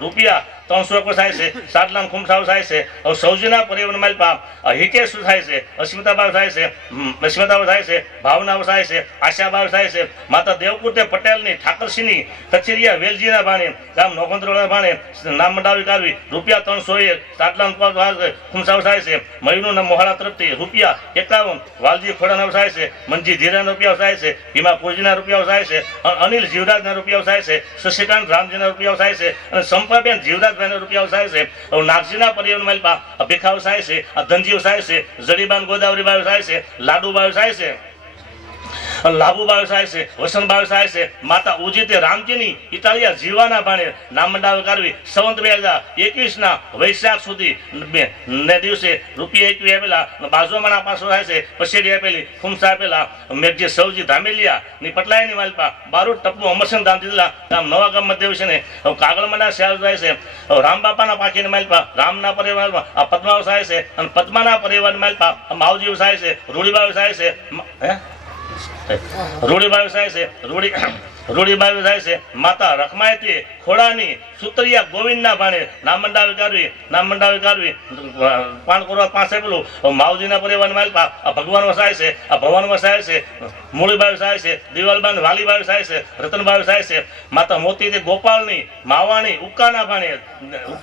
રૂપિયા 300 થાય છે સાડલાન ખુમસાવ થાય છે હવે સૌજીના પરિવહન માલપા હિતેશ થાય છે અસ્મિતાબાઈ થાય છે અસ્મિતાબાઈ થાય છે ભાવનાઓ થાય છે આશાબાઈ થાય છે માતા દેવકુર્તે પટેલની ઠાકરસિંહની કચેરિયા વેલજીના ભાણે ગામ નોખંદ્રોના ભાણે નામ મંડાવી કાઢવી રૂપિયા 301 સાડલાન ખુમસાવ થાય છે મયુરનું મોહાળા તરફથી રૂપિયા 51 વાલજી ખોડાના થાય છે મંજી ધીરાના રૂપિયા થાય છે ભીમા કોજીના રૂપિયા થાય છે અનિલ જીવરાજના રૂપિયા થાય છે શશિકાંત રામજીના રૂપિયા થાય છે અને સંપાબેન જીવરાજભાઈના રૂપિયા થાય છે નાગજીના પરિવહન માલપા ભીખાવ થાય છે ધનજીવ થાય છે જડીબાન ગોદાવરીબાઈ થાય છે લાડુબાઈ થાય છે લાભુબાઈ થાય છે વસંતબાઈ થાય છે માતા ઉજીતે રામજીની ઇટાલિયા જીવાના ભાણે નામ મંડાવી કાઢવી સંવત 2021 વૈશાખ સુધી ને દિવસે રૂપિયા 21 આપેલા બાજુમાંના પાસો થાય છે પછેડી આપેલી ખુમસા આપેલા મેઘજી સૌજી ધામેલિયા ની પટલાઈની માલપા બારૂદ ટપ્પુ અમરસિંહ ગામ દીધેલા ગામ નવા ગામ મધ્ય છે ને કાગળમાંના શ્યાલ થાય છે રામબાપાના પાકીની માલપા રામના પરિવારમાં આ પદ્માવ થાય છે અને પદ્માના પરિવારની માલપા માવજીવ થાય છે રૂડીબાઈ થાય છે રૂડીબાઈ થાય છે રૂડીબાઈ થાય છે માતા રખમાયતી ખોડાની સુતરિયા ગોવિંદના ભાણે નામ મંડાવી કાઢવી પાણકોરવા પાસે પેલું માવજીના પરિવાર માલપા આ ભગવાન વસાય છે આ ભવન વસાય છે મૂળીબાઈ થાય છે દિવાલબાઈ વાલીબાઈ થાય છે રતનબાઈ થાય છે માતા મોતીથી ગોપાલની માવાણી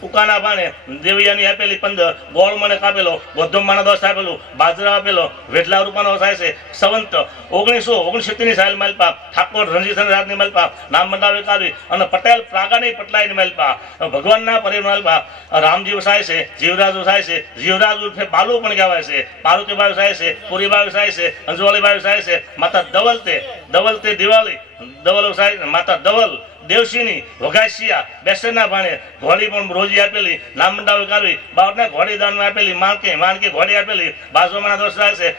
ઉકાના ભાણે દેવૈયાની આપેલી 15 ગોળ મને કાપેલો ગોધમમાના 10 આપેલું બાજરા આપેલો વેઢલા રૂપાનો થાય છે સંવંત 1969 ની સાલ માલપા ઠાકોર રણજીતન રાજની માલપા નામ મંડાવી કાઢવી અને પટેલ પ્રાગાની પટલાઈની માલપા ભગવાનના પરિવાર માલપા રામજી વસાય છે જીવરાજ વસાય છે જીવરાજ ઉર્ફે બાલુ પણ કહેવાય છે પાર્વતીબાઈ વસાય છે પુરીબાઈ વસાય છે અંજવાળીબાઈ વસાય છે માતા દવલતે દિવાળી દવલ વસાય માતા દવલ દેવસિંહની વઘાસિયા બેસરના ભાણે ઘોડી પણ રોજી આપેલી નામ મંડાવી કાઢવી બાવટના ઘોડી દાનમાં આપેલી માણકે ઘોડી આપેલી બાજુમાંના દોષ થાય છે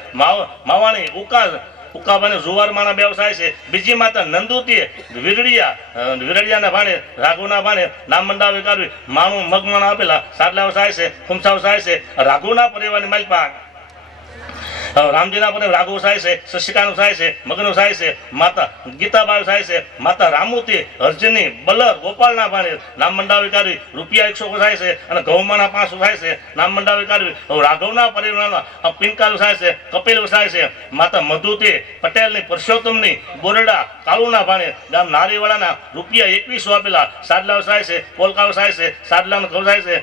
માવાણી ઉકાબાને જુવારમાના વ્યવસાય છે બીજી માતા નંદુતીએ વિરડિયાના ભાણે રાઘુના ભાણે નામ મંડાવી કાઢવી માણું મગમાણા આપેલા સાડલા વસાય છે ખુમસાવ થાય છે રાઘુના પરિવારની માલપા રામજીના પર રાઘુ થાય છે શશિકાનું થાય છે મગનું થાય છે માતા ગીતાબાઈ થાય છે માતા રામુતી અર્જુની બલર ગોપાલના ભાણે નામ મંડાવી કાઢવી રૂપિયા 100 થાય છે અને ઘઉંમાંના 500 થાય છે નામ મંડાવી કાઢવી રાઘવના પરિવારમાં પિંકાલું થાય છે કપિલ વસાય છે માતા મધુતી પટેલની પુરુષોત્તમની બોરડા કાલુના ભાણે ગામ નારીવાળાના રૂપિયા 2100 આપેલા સાડલા વસાય છે પોલકા વસાય છે સાડલાનું ઘઉં થાય છે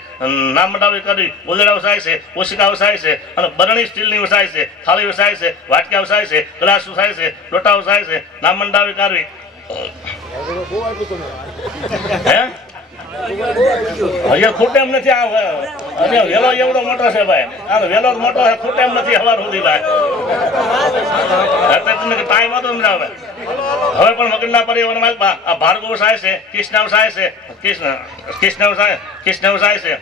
નામ મંડાવી કાઢવી બોલેડા વસાય છે ઓશિકા વસાય છે અને બરણી સ્ટીલની વસાય છે થાળી વસાય છે વાટકા વસાય છે ગ્લાસ વસાય છે લોટા વસાય છે નામ મંડાવી કાઢવી હે ખૂટે એમ નથી આ વેલો એવડો મોટો છે ભાઈ આ વેલો મોટો છે ખૂટે એમ નથી હવાર સુધી ભાઈ તમે ટાઈમ હતો ને હવે પણ મગનના પરિવાર માલપા આ ભાર્ગવ વસાય છે કૃષ્ણ વસાય છે કૃષ્ણ વસાય છે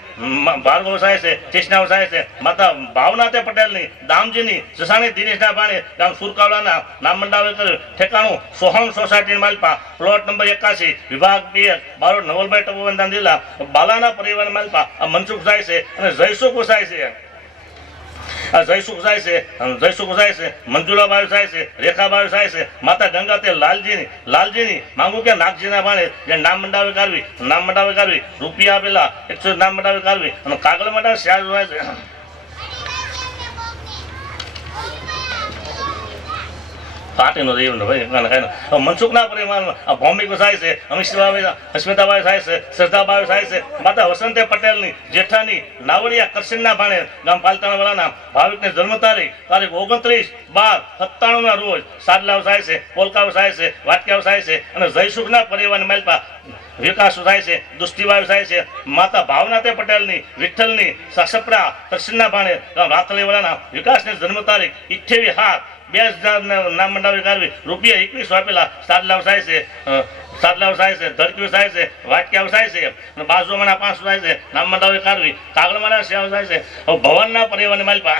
ભાર્ગવ વસાય છે કૃષ્ણ વસાય છે માતા ભાવનાથે પટેલની દામજીની જસાણી દિનેશના ભાણે ગામ સુરકાવલાના નામ મંડાવે કર્યું ઠેકાણું સોહમ સોસાયટી માલપા પ્લોટ નંબર 81 વિભાગ 2 બારોટ નવલભાઈ ટપુવંદાન જિલ્લા બાલાના પરિવાર માલપા આ મનસુખ થાય છે અને જયસુખ વસાય છે જયસુખ થાય છે મંજુલાબાઈ થાય છે રેખાબાઈ થાય છે માતા ગંગાતે લાલજીની માંગુ કે નાગજીના ભાણે જે નામ મંડાવી કાઢવી રૂપિયા આપેલા 100 નામ મંડાવી કાઢવી અને કાગળ મંડાવી શ્યાજ હોય છે પાટીનો દેવ ને ભાઈ મનસુખના પરિવારમાં ભૌમિક વસાય છે અસ્મિતાબાઈ થાય છે શ્રદ્ધાબાઈ થાય છે માતા વસંતે પટેલની જેઠાની નાવડિયા કરશનના ભાણે ગામ પાલતાણાવાળાના ભાવિકની જન્મ તારીખ 29/12/97 રોજ સાડલા વસાય છે પોલકા વસાય છે વાટકા વસાય છે અને જયસુખના પરિવારની માલપા વિકાસ થાય છે દુષ્ટિબાઈ થાય છે માતા ભાવનાથે પટેલની વિઠ્ઠલની સસપડા કરશનના ભાણે ગામ રાતલીવાળાના વિકાસની જન્મ તારીખ 28/7/2000 નામ મંડાવી કાઢવી રૂપિયા 2100 આપેલા સાડલા વસાય છે ધડકી વસાય છે વાટક્યા વસાય છે અને બાજુમાંના 500 થાય છે નામ મંડાવી કાઢવી કાગળમાંના સેવા થાય છે ભવનના પરિવારની માલપા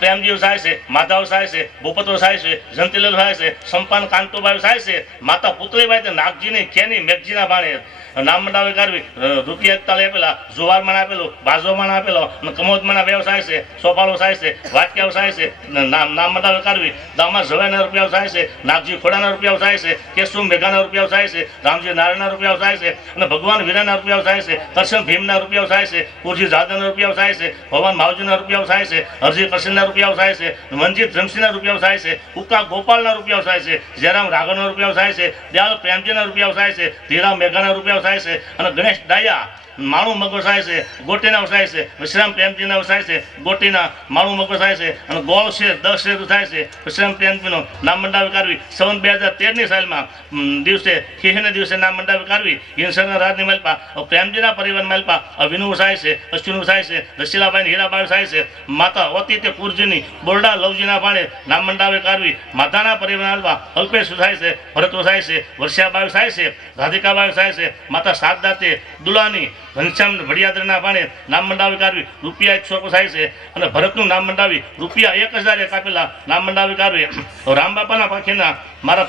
પ્રેમજી વસાય છે માધવ વસાય છે ભૂપત વસાય છે જંતીલાલ વસાય છે સંપાન કાંતોબાઈ વસાય છે માતા પુતળીબાઈ નાગજીની ખેની મેઘજીના ભાણે નામ મંડાવી કાઢવી રૂપિયા 41 આપેલા, જુવારમાણ આપેલું, બાજોમાણ આપેલો, અને કમોદમાના વ્યવસાય છે, સોપાળો થાય છે, વાટક્યાઓ થાય છે, નામ મંડાવી કાઢવી દામા જવાના રૂપિયા થાય છે, નાગજી ખોડાના રૂપિયા થાય છે, કેશુ મેઘાના રૂપિયા થાય છે, રામજી નારાયણના રૂપિયા થાય છે, અને ભગવાન વીરાના રૂપિયા થાય છે, કરશન ભીમના રૂપિયા થાય છે, કુરજી જાદવના રૂપિયા થાય છે, ભગવાન માવજીના રૂપિયા થાય છે, હરજી કરશનના રૂપિયા થાય છે, મનજીત ધમસીના રૂપિયા થાય છે, ઉકા ગોપાલના રૂપિયા થાય છે, જયરામ રાઘવના રૂપિયા થાય છે, દયાળ પ્રેમજીના રૂપિયા થાય છે, ધીરામ મેઘાના રૂપિયા થાય છે, અને ગણેશ ડાયા માણું મગો થાય છે, ગોટીના થાય છે, વિશ્રામ પ્રેમજીના થાય છે, ગોટીના માણું મગો થાય છે, અને ગોળ શેર 10 શેર થાય છે, વિશ્રામ પ્રેમજીનો નામ મંડાવી કાઢવી સંવત 2013ની સાલમાં દિવસે ખીહને દિવસે નામ મંડાવી કાઢવી હિંસરના રાજની માલપા પ્રેમજીના પરિવાર માલપા વિનુ થાય છે, અશ્વિનુ થાય છે, રસીલાબાઈ હીરાબાઈ થાય છે, માતા ઓતી તે કુરજીની બોરડા લવજીના ભાણે નામ મંડાવી કાઢવી માતાના પરિવાર માલપા અલ્પેશ થાય છે, ભરતો થાય છે, વર્ષાબાઈ થાય છે, રાધિકાબાઈ થાય છે, માતા સાતદાતે દુલાની ઘનશ્યામ ભડિયાદરના ભાણે નામ મંડાવી કાઢવી રૂપિયા 100 થાય છે, અને ભરતનું નામ મંડાવી રૂપિયા 1001 આપેલા નામ મંડાવી કાઢવી રામબાપાના પાખીના મારા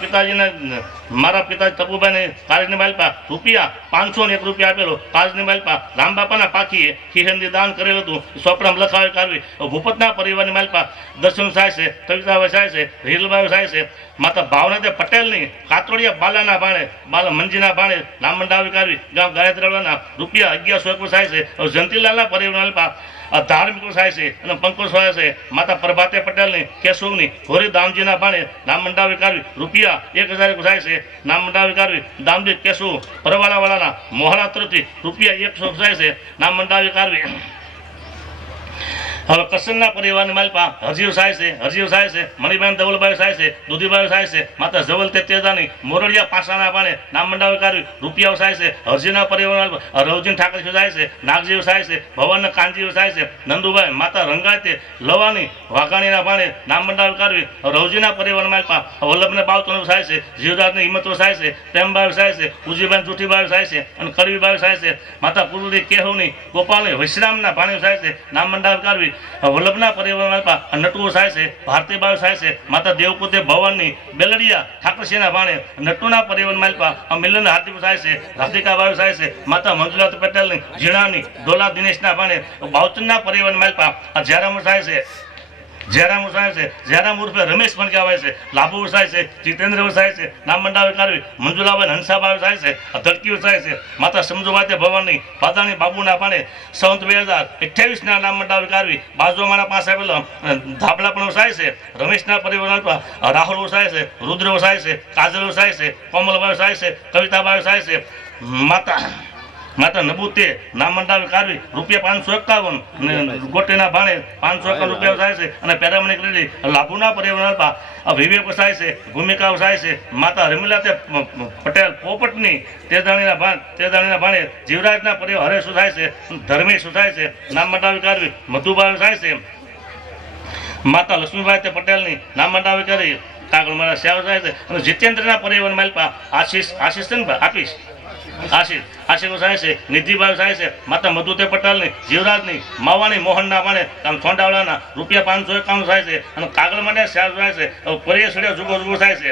પિતાજી તપુભાઈને કાળજની માલપા રૂપિયા 501 રૂપિયા આપેલો, કાળજની માલપા રામબાપાના પાખીએ ખીહંદી દાન કરેલું હતું, સોપડામાં લખાવી કાઢવી ભૂપતના પરિવારની માલપા દર્શન થાય છે, કવિતા થાય છે, રીલબાઈ થાય છે, માતા ભાવનાથે પટેલની કાતોડિયા બાલાના ભાણે બાલા મંજીના ભાણે નામ મંડાવી કાઢવી ગામ ગાયત્રીવાળાના રૂપિયા 1101 થાય છે, જંતીલાલના પરિવાર માલપા ધાર્મિકો થાય છે, અને પંકજ થાય છે, માતા પ્રભાતે પટેલની કેશવની ઘોરી દામજીના ભાણે નામ મંડાવી કાઢવી રૂપિયા 1001 થાય છે, નામ મંડાવી કાઢવી દામજી કેશવ પરવાળાવાળાના મોહરા તરફથી રૂપિયા 100 થાય છે, નામ મંડાવી કાઢવી હવે કરશનના પરિવારની માલપા હરજીવ થાય છે, મણિબેન ધવલભાઈ થાય છે, દુધીભાઈ થાય છે, માતા જવલ તેજાની મોરડિયા પાસાના ભાણે નામ મંડાવી કાઢવી રૂપિયા થાય છે, હરજીના પરિવાર રવજીન ઠાકર થાય છે, નાગજીવ થાય છે, ભવન કાંજીવ થાય છે, નંદુભાઈ માતા રંગાતે લવાની વાઘાણીના ભાણે નામ મંડાવી કાઢવી રવજીના પરિવાર માલપા વલ્લભને બાવતનો થાય છે, જીવરાજની હિંમતો થાય છે, પ્રેમભાઈ થાય છે, ઉજીભાઈ જૂઠીભાઈ થાય છે, અને કડવીભાઈ થાય છે, માતા પૂર્વની કેહવની ગોપાલની વિશ્રામના ભાણે થાય છે, નામ મંડાવી કાઢવી વલ્લભના પરિવાર માલપા નટુ થાય છે, ભારતીબાઈ થાય છે, માતા દેવકુતે ભવનની બેલડિયા ઠાકરસિંહના ભાણે નટુના પરિવાર માલપા મિલન હાર્દિક થાય છે, રાધિકાબાઈ થાય છે, માતા મંજુલાત પટેલની ઝીણાની ડોલા દિનેશના ભાણે બાવચનના પરિવાર માલપા જયરામ થાય છે, જયરામ ઉર્ફે રમેશ પણ કહેવાય છે, લાભુ થાય છે, જીતેન્દ્ર થાય છે, નામ મંડાવી કાઢવી મંજુલાબાઈ હંસાબાઈ થાય છે, ધડકી થાય છે, માતા સમજુભાઈ ભવનની પાદાણી બાબુના ભાણે સંવત 2028ના નામ મંડાવી કાઢવી બાજુમાના પાસે આવેલો ધાબળા પણ થાય છે, રમેશના પરિવાર રાહુલ થાય છે, રુદ્ર થાય છે, કાજલ થાય છે, કોમલભાઈ થાય છે, કવિતાબાઈ થાય છે, માતા નબુતે નામ મંડાવી કાઢવી રૂપિયા 551 ગોટીના ભાણે 551 રૂપિયા થાય છે, અને પેરામણી કરેલી લાભુના પરિવાર વિવેક થાય છે, ભૂમિકાઓ થાય છે, માતા રમીલાતે પટેલ પોપટની તેજાણીના ભાણે જીવરાજના પરિવાર હરેશુ થાય છે, ધર્મેશુ થાય છે, નામ મંડાવી કાઢવી મધુભાઈ થાય છે, માતા લક્ષ્મીભાઈ પટેલની નામ મંડાવી કરી કાગળ મારા શ્યાવ થાય છે, અને જીતેન્દ્રના પરિવાર માલપા આશીષ છે ને આપીશ આશીર્વાદ થાય છે, નિધિભાઈ થાય છે, માતા મધુતે પટેલની જીવરાજની માવાણી મોહનના ભાણે થોંડાવાળાના રૂપિયા 551 થાય છે, અને કાગળ માટે શ્યાવ થાય છે, પર્યાસુડિયા જુગો થાય છે,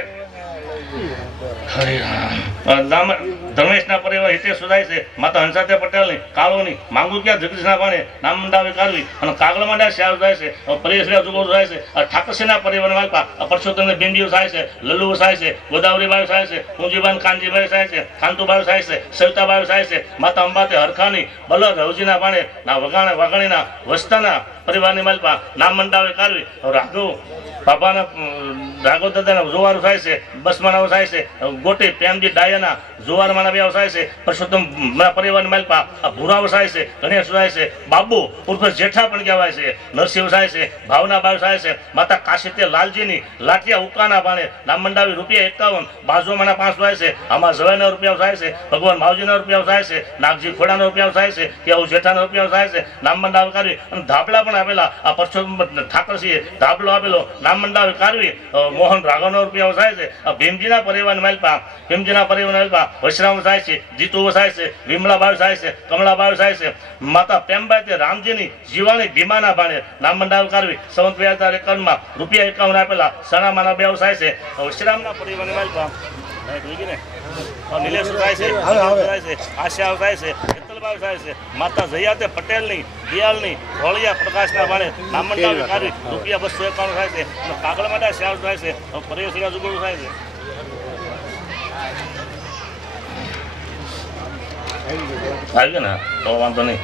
ધર્મેશના પરિવાર હિતેશ થાય છે, માતા હંસાતે પટેલની કાળોની માંગુકિયા જગદીશના ભાણે નામ મંડાવી કાઢવી, અને કાગળ માટે શ્યાવ થાય છે, પર્યાસુડિયા જુગો થાય છે, ઠાકરસિંહના પરિવાર માલપા પરસોત્તમ બિંદીઓ થાય છે, લલ્લુ થાય છે, ગોદાવરીબાઈ થાય છે, પૂંજીબાન કાનજીભાઈ થાય છે, કાંતુબાઈ થાય છે, સવિતાબાઈ થાય છે, માતા અંબાતે હરખાની બલદ રવજીના ભાણે વાઘાણીના વસ્તાના પરિવારની માલપા નામ મંડાવી કાઢવી બાબાના રાઘવ દાદાના જોવારું થાય છે, બસમાનાઓ થાય છે, ગોટી પ્રેમજી ડાયાના જોવારમાના બે થાય છે, પરસોત્તમ પરિવારની માલપા ભૂરાવ થાય છે, ગણેશ થાય છે, બાબુ ઉર્ફે જેઠા પણ કહેવાય છે, નરસિંહ થાય છે, ભાવનાબાઈ થાય છે, માતા કાશીતે લાલજીની લાટિયા ઉકાના ભાણે નામ મંડાવી રૂપિયા 51 બાજુમાના 5 થાય છે, આમાં જવાના રૂપિયા થાય છે, ભગવાન માવજીના રૂપિયા થાય છે, નાગજી ખોડાના રૂપિયા થાય છે, કેવું જેઠાના રૂપિયા થાય છે, નામ મંડાવી કાઢવી, અને ધાબળા પણ આપેલા પરસોત્તમ ઠાકરસિંહે ધાબળો આપેલો નામ મંડાવી કાઢવી મોહન રાઘવનો રૂપિયા થાય છે, ભીમજીના પરિવારની માલપા વૈષ્ણવ થાય છે, જીતુ થાય છે, વિમલાબાઈ થાય છે, કમલાબાઈ થાય છે, માતા પ્રેમબાઈ તે રામજીની જીવાણી ભીમાના ભાણે નામ મંડાવી કાઢવી સંવત 2051માં રૂપિયા 51 આપેલા સણામાના બે થાય છે, વિશ્રામના પરિવારની માલપા નિલેશ થાય છે, થાય છે, આશા થાય છે, હેતલબાઈ થાય છે, માતા જયાતે પટેલની દિયાળની ધોળિયા પ્રકાશના બાણે નામંડા વિકારી રૂપિયા 251 થાય છે અને કાગળ માટે શ્યાવ થાય છે, પરેશ જુગડું થાય છે. આવી ગયો ને તો વાંધો નહીં.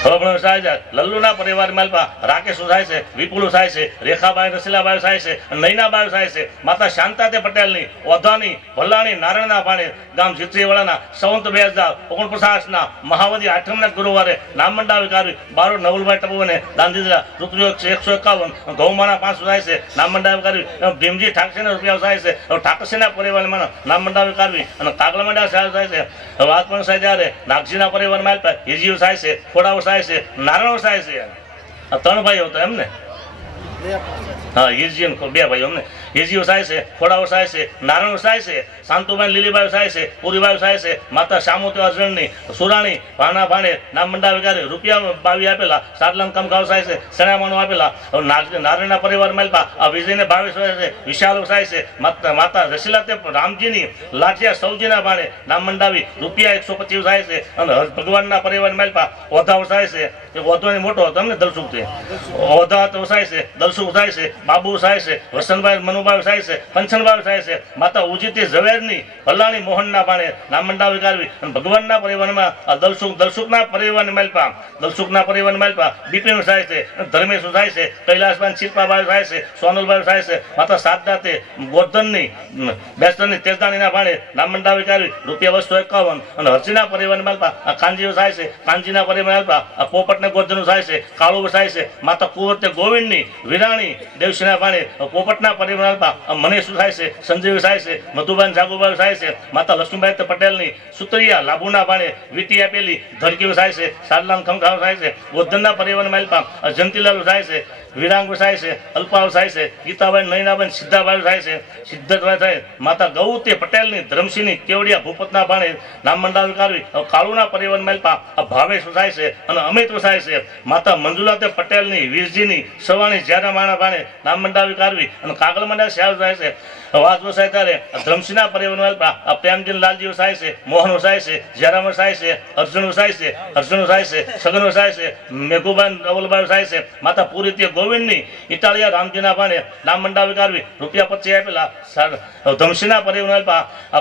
હવે પણ થાય છે લલ્લુના પરિવાર માલપા રાકેશ થાય છે, વિપુલ થાય છે, રેખાબાઈ રસીલાબાઈ થાય છે, નૈનાબાઈ થાય છે, માતા શાંતાતે પટેલની ઓધાની ભલ્લાણી નારાયણના ભાણે ગામ જીત્રીવાળાના સંવંત 2049ના મહાવદી આઠમના ગુરુવારે નામંડા વિકારી બારોટ નવલભાઈ ટપુને દાન દીધેલા રૂપિયો 151 ગૌમાના 500 થાય છે. નામંડા વિકારી ભીમજી ઠાકસીના રૂપિયા થાય છે. ઠાકસીના પરિવારમાં નામંડા વિકારવી અને કાગળમાંડા સાહેબ થાય છે. વાત પણ થાય ત્યારે નાગજીના પરિવારમાં હિજીવ થાય છે, ખોડાવ થાય છે, નારાયણ થાય છે. આ 3 ભાઈઓ હતા એમ ને? હા, હિરજી બે ભાઈઓ અમને હિરજીઓ થાય છે, ખોડાઓ થાય છે, નારાયણ થાય છે, શાંતુબાઈ લીલીબાઈ થાય છે, પૂરીબાઈ થાય છે, માતા શામોતી અજરણની સુરાણી ભાણા ભાણે નામંડા વિકારી રૂપિયા 22 આપેલા, સાડલામ કમગાવ થાય છે, સણામાનું આપેલા. નારાયણના પરિવાર માલપા આ વિજયને 22 થાય છે, વિશાલો થાય છે, માતા રસીલા તે રામજીની લાઠિયા સૌજીના ભાણે નામંડાવી રૂપિયા 125 થાય છે અને ભગવાનના પરિવાર માલપા ઓધાઓ થાય છે. ઓધોની મોટો હતો અમને દલસુખથી ઓધા તો થાય છે, દલસુખ થાય છે, બાબુ થાય છે, વસંતભાઈ મનુભાઈ થાય છે, પંચનભાઈ થાય છે, માતા ઉજીતી ઝવેરની ભલ્લાણી મોહનના ભાણે નામંડા વિકારવી અને ભગવાનના પરિવારમાં દલસુખના પરિવારની માલપા બિપિન થાય છે, ધર્મેશ થાય છે, કૈલાસભાઈ શિલ્પાબાઈ થાય છે, સોનલભાઈ થાય છે, માતા સાધનાતે ગોર્ધનની બેસ્તરની તેજદાણીના ભાણે નામંડા વિકારવી રૂપિયા 251 અને હરજીના પરિવારની માલપા કાંજીઓ થાય છે, કાંજીના પરિવાર માલપા પોપટને ગોર્ધનનું થાય છે, કાળુ થાય છે, માતા કુંવરતે ગોવિંદની વિરાણી દેવસીના ભાણે પોપટના પરિવાર મનેશુ થાય છે, સંજીવ થાય છે, મધુબાઈ જાગુબાઈ થાય છે, માતા લક્ષ્મીબાઈ પટેલની સુતરિયા લાભુના ભાણે વીટી આપેલી ધરકીઓ થાય છે, સાડલામ ખમખાવ થાય છે, ગોધનના પરિવાર માલપા જંતીલાલ થાય છે, વિરાંગ થાય છે, અલ્પાવ થાય છે, ગીતાબાઈ નૈનાબાઈ સિદ્ધાબાઈ થાય છે, સિદ્ધતભાઈ થાય, માતા ગૌતે પટેલની ધરમસિંહની કેવડિયા ભૂપતના ભાણે નામંડા વિકારવી કાળુના પરિવાર માલપા ભાવેશ થાય છે અને અમિત થાય છે, માતા મંજુલાતે પટેલની વીરજીની સવાણી જ્યારા માણા ભાણે નામંડા વિકારવી અને કાગળમાંડા શ્યાવ થાય છે. વાત વસાય ત્યારે ધરમસિંહના પરિવાર માલપા પ્રેમજી લાલજી થાય છે, મોહન થાય છે, જ્યારામ થાય છે, અર્જુન થાય છે, સગન થાય છે, મેઘુબાઈ ડબલબાઈ થાય છે, માતા પૂરી ગોવિંદની ઇટાલિયા રામજીના ભાણે નામંડા વિકારવી રૂપિયા 25 આપેલા. ધમસીના પરિવાર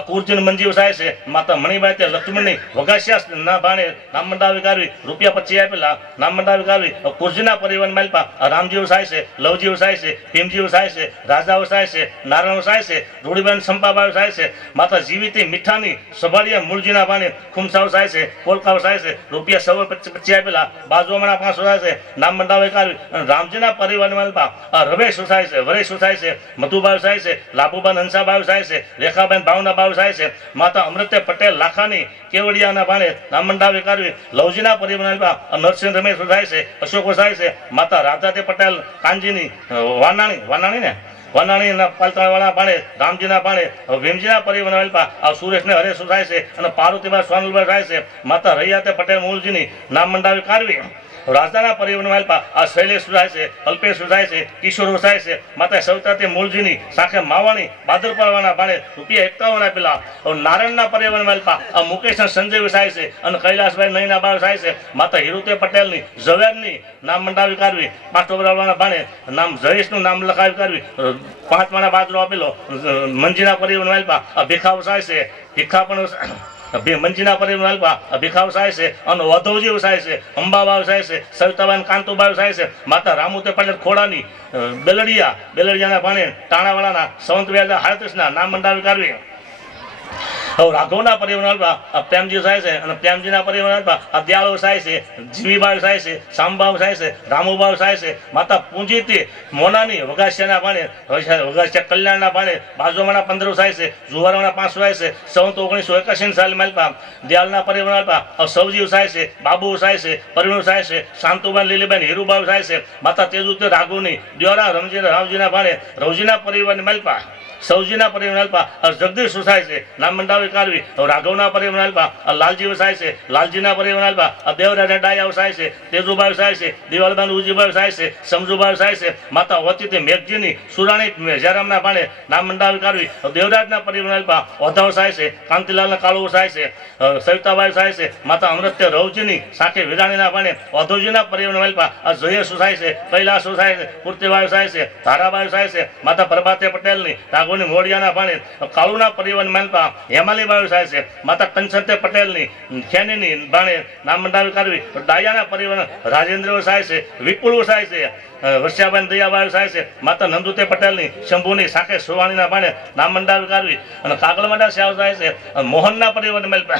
કુરજીન મંજીવ થાય છે, માતા મણિબાઈ તે લક્ષ્મણની વગાસિયાના ભાણે નામંડા વિકારવી રૂપિયા 25 આપેલા. નામંડા વિકારવી કુરજીના પરિવાર માલપા રામજીવ થાય છે, લવજીવ થાય છે, ભીમજીવ થાય છે, રાજાઓ થાય છે, નારાયણ થાય છે, રૂડીબાઈ સંપાબાઈ થાય છે, માતા જીવિતી મીઠાની સભાડિયા મૂળજીના ભાણે ખુમસાવ થાય છે, કોલકાવ થાય છે રૂપિયા 25 આપેલા. બાજુમાંના 500 થાય છે, નામંડા વિકારવી રામજીના પરિવાર માલપા રવેશ થાય છે, વરેશ થાય છે, મધુબાઈ થાય છે, લાભુબાઈ હંસાબાઈ થાય છે, રેખાબાઈ ભાવના બાઈ થાય છે, માતા અમૃતે પટેલ લાખાની કેવડિયાના ભાણે નામંડા વિકારવી લવજીના પરિવાર માલપા નરસિંહ રમેશ થાય છે, અશોકો થાય છે, માતા રાધાતે પટેલ કાંજીની વાનાણીના પાલતાવાળા ભાણે રામજીના ભાણે ભીમજીના પરિવાર માલપા સુરેશને હરેશ થાય છે અને પાર્વતીબાઈ સોનલબાઈ થાય છે, માતા રૈયાતે પટેલ મૂળજીની નામંડા વિકારવી રાજાના પરિવાર માલપા શૈલેષ થાય છે, અલ્પેશ થાય છે, કિશોર થાય છે, માતા સવિતાતે મૂળજીની સાખે માવાણી બાદરપાવાના ભાણે રૂપિયા 51 આપેલા. નારાયણના પરિવાર માલપા મુકેશ સંજય થાય છે અને કૈલાસભાઈ નૈનાબાઈ થાય છે, માતા હિરુતે પટેલની ઝવેરની નામંડા વિકારવી 5 ટોબરાવાના ભાણે નામ જયેશનું નામ લખાવી કરવી 5 માણા બાજરો આપેલો. મંજીના પરિવાર માલપા ભીખાવ થાય છે, ભીખા પણ મંજીના પરિવાર માલપા ભીખાવ થાય છે અને વધવજીવ થાય છે, અંબાબાઈ થાય છે, સવિતાબાઈ કાંતુબાઈ થાય છે, માતા રામુતે પટેલ ખોડાની બેલડિયાના ભાણે ટાણાવાળાના સંવંત 2038ના નામંડા વિકારવી. રાઘવના પરિવાર પ્રેમજી થાય છે અને પ્રેમજીના પરિવાર દયાળુ થાય છે, જીવીબાઈ થાય છે, શામબાઈ થાય છે, રામુબાઈ થાય છે, માતા પૂંજીતી મોનાની વગાસિયાના ભાણે વગાસિયા કલ્યાણના ભાણે બાજુમાંના 15 થાય છે, જુવારાના 500 થાય છે, સંવંત 1981 સાલ માલપા દયાળના પરિવાર સૌજીવ થાય છે, બાબુ થાય છે, પરિણુ થાય છે, શાંતુબાઈ લીલીબાઈ હીરુબાઈ થાય છે, માતા તેજુતે રાઘુની દ્વારા રામજીના ભાણે રવજીના પરિવારની માલપા સૌજીના પરિવાર અલ્પા જગદીશ સુસાય છે નામ મંડાવી કારવી રાઘવના પરિવાર અલ્પા લાલજી વસાય છે લાલજીના પરિવાર અલ્પા દેવરાજા ડાયા વસાય છે તેજુભાઈ વસાય છે દિવાલબાન ઉજીભાઈ વસાય છે સમજુભાઈ વસાય છે માતા વતીતે મેઘજીની સુરાણી મેજારામના પાણે નામ મંડાવી કારવી દેવરાજના પરિવાર અલ્પા ઓધા વસાય છે કાંતિલાલના કાળુ વસાય છે સવિતાબાઈ વસાય છે માતા અમૃત્ય રવજીની સાખે વિરાણીના પાણે ઓધોજીના પરિવાર અલ્પા જય સુસાય છે કૈલાસ વસાય છે પૂર્તિભાઈ વસાય છે ધારાબાઈ વસાય છે માતા પ્રભાતે પટેલની રાઘવની મોડિયાના પાણે કાળુના પરિવાર માલપા હેમાલીબાઈ વસાય છે માતા કંચનતે પટેલની ખેનીની બાણે નામ મંડાવી કાઢવી ડાયાના પરિવાર રાજેન્દ્ર વસાય છે વિપુલ વસાય છે વર્ષાબેન દયાબાઈ વસાય છે માતા નંદુતે પટેલની શંભુની સાકે સુવાણીના બાણે નામ મંડાવી કાઢવી અને કાગલમાંડા શ્યા વસાય છે મોહનના પરિવાર માલપા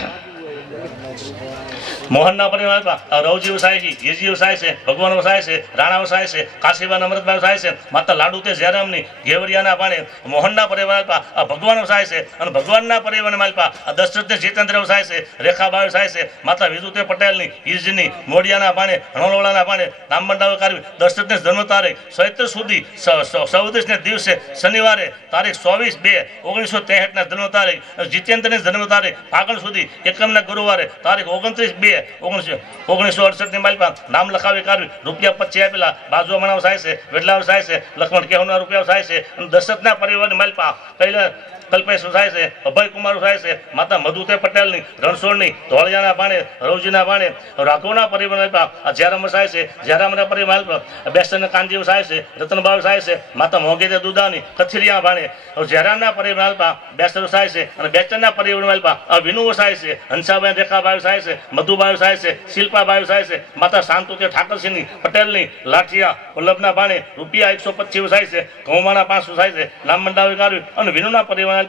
મોહનના પરિવાર રવજી વસાય છે ગીજી વસાય છે ભગવાન વસાય છે રાણા વસાય છે કાશીબાન અમૃતભાઈ વસાય છે માતા લાડુતે જયરામની ઘેવડિયાના પાણે મોહનના પરિવાર ભગવાન વસાય છે અને ભગવાનના પરિવાર માલપા દશરથને જીતેન્દ્ર વસાય છે રેખાબાઈ વસાય છે માતા વિદુતે પટેલની ઈજની મોડિયાના પાણે હણોલવાળાના પાણે નામ મંડાવી કાઢવી દશરથને જન્મ તારીખ ચૈત્ર સુધી 14ને દિવસે શનિવારે તારીખ 24/2/1963 જન્મ તારીખ જીતેન્દ્રની જન્મ તારીખ ફાગણ સુધી એકમના ગુરુવારે તારીખ 29/2/1968 માલપા નામ લખાવી કાઢવી રૂપિયા 25 આપેલા બાજુ મણાવ થાય છે વેડલા થાય છે લક્ષ્મણ કેહુના રૂપિયા થાય છે અને દશરથના પરિવારની માલપા પહેલા કલ્પેશ વસાય છે અભય કુમાર વસાય છે માતા મધુતે પટેલની રણછોડની ધોળિયાના પાણે રવજીના પાણે રાઘવના પરિવાર જયરામ વસાય છે જયરામના પરિવાર બેસન કાંજી વસાય છે રતનબાઈ વસાય છે માતા મોગેતે દુદાની કથિરિયા ભાણે જયરામના પરિવાર બેસર વસાય છે અને બેચરના પરિવાર વિનુ વસાય છે હંસાબાઈ રેખાબાઈ વસાય છે મધુબાઈ વસાય છે શિલ્પાબાઈ વસાય છે માતા શાંતુતે ઠાકરસિંહની પટેલની લાઠિયા વલ્લભના ભાણે રૂપિયા 125 વસાય છે ઘઉંમાના 5 વસાય છે નામ મંડાવી કાઢવી અને વિનુના પરિવાર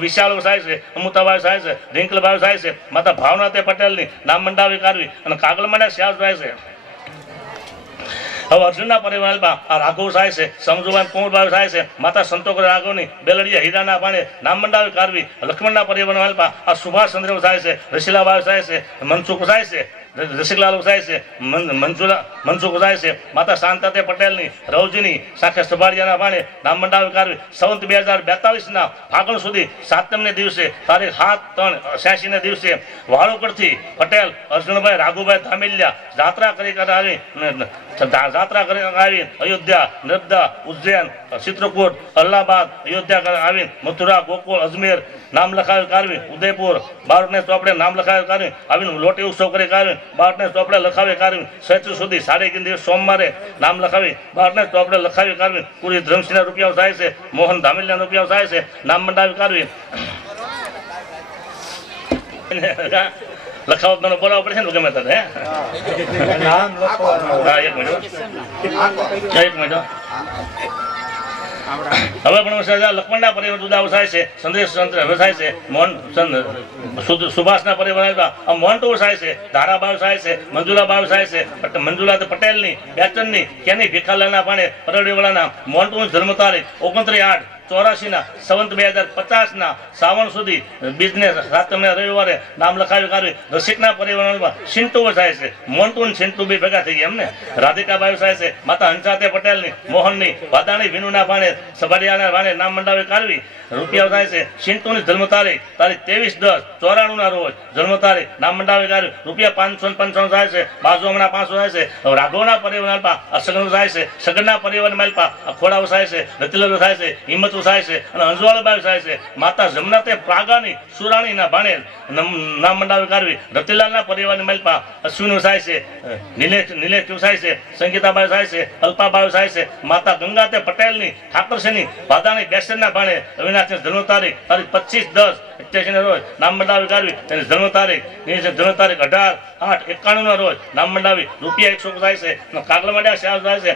વિશાળ વસાય છે અમુતાબાઈ વસાય છે રિંકલબાઈ વસાય છે માતા ભાવનાતે પટેલની નામ મંડાવી કાઢવી અને કાગલમાંડા શ્યામ વસાય છે હવે અર્જુનના પરિવાર રાઘવ વસાય છે સમજુબાઈ કુંવરબાઈ વસાય છે માતા સંતોકર રાઘવની બેલડિયા હીરાના પાણે નામ મંડાવી કાઢવી લક્ષ્મણના પરિવાર સુભાષચંદ્ર વસાય છે રસીલાબાઈ વસાય છે મનસુખ વસાય છે રસિકલાલ વસાય છે મનસુખ વસાય છે માતા શાંતાતે પટેલની રવજીની સાખે સભાડિયાના ભાણે નામ મંડાવી કાઢવી સંવત 2042ના ફાગણ સુધી 7ને દિવસે તારીખ 7/3/86ને દિવસે વાળોકડથી પટેલ અર્જુનભાઈ રાઘુભાઈ ધામેલિયા જાત્રા કરી આવી અયોધ્યા નર્મદા ઉજ્જૈન ચિત્રકૂટ અલ્હાબાદ અયોધ્યા આવી મથુરા ગોકુળ અજમેર નામ લખાવી કાઢવી ઉદયપુર બાળકને ચોપડે નામ લખાવી કાઢવી આવીને લોટી ઉત્સવ કરી કાઢવી બાળકને ચોપડે લખાવી કાઢવી ચૈત્ર સુધી 3.5 દિવસ સોમવારે નામ લખાવી બાળકને ચોપડે લખાવી કાઢવી પૂરી ધ્રમસિંહના રૂપિયા થાય છે મોહન ધામેલિયાના રૂપિયા થાય છે નામ મંડાવી કાઢવી લખાવત મને બોલાવવું પડશે ને ગમે તને એક મિનિટ હવે પણ લક્ષ્મણના પરિવાર જુદા વસાય છે સંદેશ વસાય છે મોહન સુભાષના પરિવાર મોહન્ટુ વસાય છે ધારાબાઈ વસાય છે મંજુલાબાઈ વસાય છે મંજુલા પટેલની બેચનની કેની ભીખાલાલના પાણે પરડીવાળાના મોહન્ટુની જન્મ તારીખ 29/8/84ના સંવત 2050ના શ્રાવણ સુધી બિઝનેસ 7 રવિવારે નામ લખાવી કાઢવી રસિકના પરિવારમાં સિન્ટુ વસાય છે મોન્ટુ અને સિન્ટુ બે ભેગા થઈ ગયા એમને રાધિકાબાઈ વસાય છે માતા હંસાતે પટેલની મોહનની વાદાણી વિનુના ભાણે સભાડિયાના ભાણે નામ મંડાવી કાઢવી રૂપિયા વસાય છે સિન્ટુની જન્મ તારીખ 23/10/94ના રોજ જન્મ તારીખ નામ મંડાવી કાઢવી રૂપિયા 555 થાય છે બાજુ હમણાં 500 થાય છે રાઘવના પરિવાર સગન વસાય છે સગનના પરિવાર માલપા ખોડા વસાય છે રતિલાલ વસાય છે હિંમત વસાય છે અને અંજવાળાબાઈ વસાય છે માતા જમનાતે પ્રાગાની સુરાણીના ભાણે નામ મંડાવી કાઢવી રતિલાલના પરિવારની માલપા અશ્વિન વસાય છે નિલેશ વસાય છે સંગીતાબાઈ વસાય છે અલ્પાબાઈ વસાય છે માતા ગંગાતે પટેલની ઠાકરસિંહની વાદાણી બેસરના ભાણે અવિનાશની જન્મ તારીખ 25/10/88ના રોજ નામ મંડાવી કાઢવી તેની જન્મ તારીખ 18/8/91ના રોજ નામ મંડાવી રૂપિયા 100 થાય છે કાગલમાંડા શ્યામ થાય છે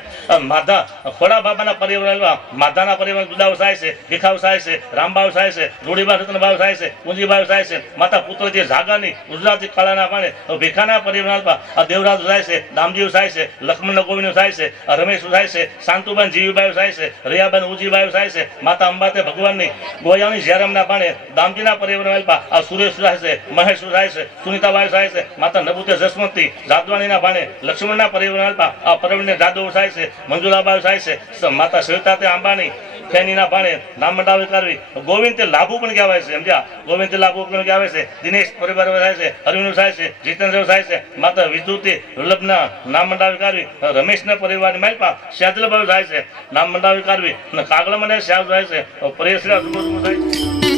માધા ખોડા બાબાના પરિવાર માધાના પરિવાર જુદા વસાય છે ભીખા વસાય છે રામબા વસાય છે રૂડીબા રતનબા વસાય છે પૂંજીબા વસાય છે માતા પુત્રજી ઝાગાની ગુજરાતી કળાના પાણે ભીખાના પરિવાર દેવરાજ વસાય છે દામજી વસાય છે લક્ષ્મણ ગોવિંદ વસાય છે રમેશ વસાય છે શાંતુબાન જીવીબાઈ વસાય છે રૈયાબાન ઉજીબાઈ વસાય છે માતા અંબાતે ભગવાનની ગોયાની જયરામના ભાણે દામજીના પરિવાર માલપા આ સુરેશ થાય છે, મહેશ થાય છે, સુનિતાબાઈ થાય છે, માતા નભુતે જસવંતી જાદવાણીના ભાણે લક્ષ્મણના પરિવાર માલપા આ પ્રવીણને જાદવ થાય છે, મંજુલાબાઈ થાય છે, માતા સવિતા તે અંબાણી ખેનીના ભાણે નામ મંડાવી કરવી ગોવિંદ તે લાભુ પણ કહેવાય છે સમજ્યા ગોવિંદ તે લાભુ પણ કહેવાય છે દિનેશ પરિવાર થાય છે અરવિંદ થાય છે જીતેન્દ્ર થાય છે માતા વિદ્યુતી વલ્લભના નામ મંડાવી કરવી રમેશના પરિવારની માલપા શાદલબાઈ થાય છે નામ મંડાવી કરવી અને કાગળમાં શ્યામ થાય છે પરેશના થાય છે